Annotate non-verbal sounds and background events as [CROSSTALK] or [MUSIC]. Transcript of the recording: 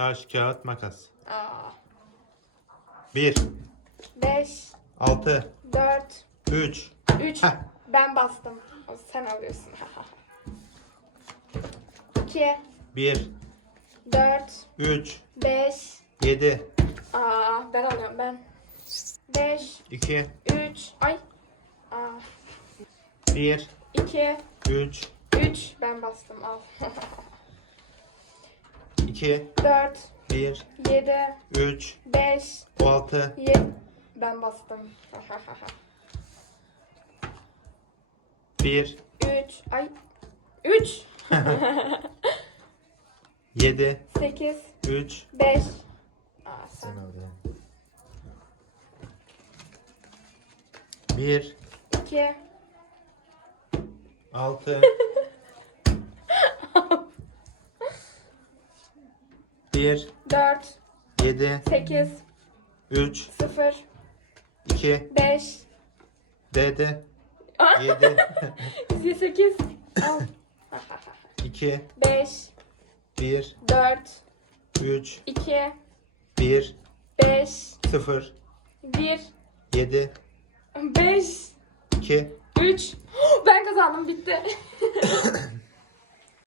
Taş, kağıt, makas. Aa. 1, 5, 6, 4, 3. 3. Heh. Ben bastım. O sen alıyorsun. 2, 1, 4, 3, 5. 7, Aa, ben alıyorum ben. 5, 2, 3. Ay. Aa, 1, 2, 3, 3. Ben bastım. Al. [LAUGHS] 2, 4, 1, 7, 3, 5, 6, 7. Ben bastım. 1, 3. Ay. 3. 7, 8, 3. 5. Aa, Sen sen. ya. 1, 2, 6, 1, 4, 7, 8, 3, 0, 2, 5, D'de, Ah. 7, 8, [LAUGHS] al. 2, 5, 1, 4, 3, 2, 1, 5, 0, 1, 7, 5, 2, 3. Ben kazandım bitti.